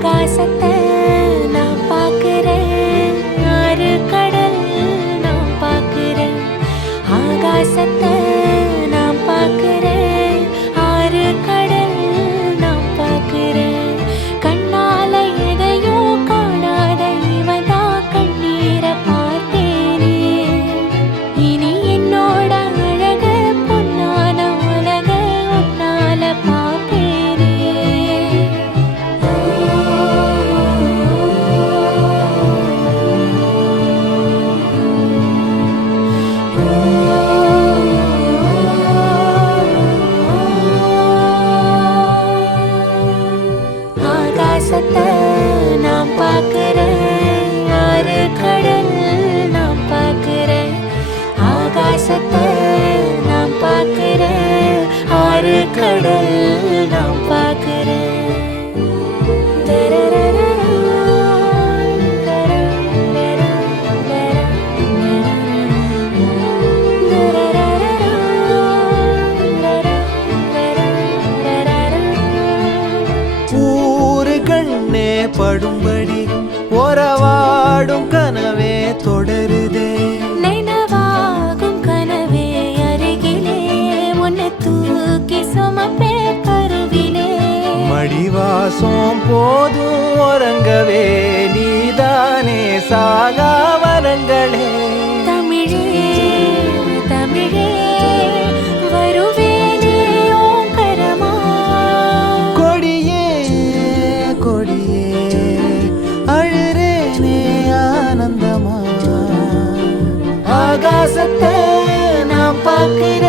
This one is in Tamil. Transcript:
ஆகாசத்தை நான் பார்க்கிறேன், ஆறு கடல் நான் பார்க்கிறேன். ஆகாசத்தை நான் பார்க்கிறேன், ஆறு கடல் நான் பார்க்கிறேன். கண்ணால எதையோ காணாத இவதா கண்ணீரை பார்த்தேனே. இனி என்னோட அழக பொன்னான உலக உன்னால பார்ப்பேனே. ஆகாசத்தை நான் பார்க்கிறேன், ஆறு கடல் நான் பார்க்கிறேன். ஆகாசத்தை நான் பார்க்கிறேன், ஆறு கடல் நான் பார்க்கிறேன். ஊரு கண்ணே படும்படி உறவாடும் கனவே தொடருதே. நினைவாகும் கனவே அருகிலே உன்னை தூக்கி சுமப்பே கருவிலே. மடிவாசம் போதும் உறங்கவே நீதானே சாகா வரங்களே. தமிழே தமிழே வருவேனே ஓங்கரமா. கொடியே கொடியே அழுறேனே ஆனந்தமா. ஆகாசத்தை நான் பார்க்கிறேன்,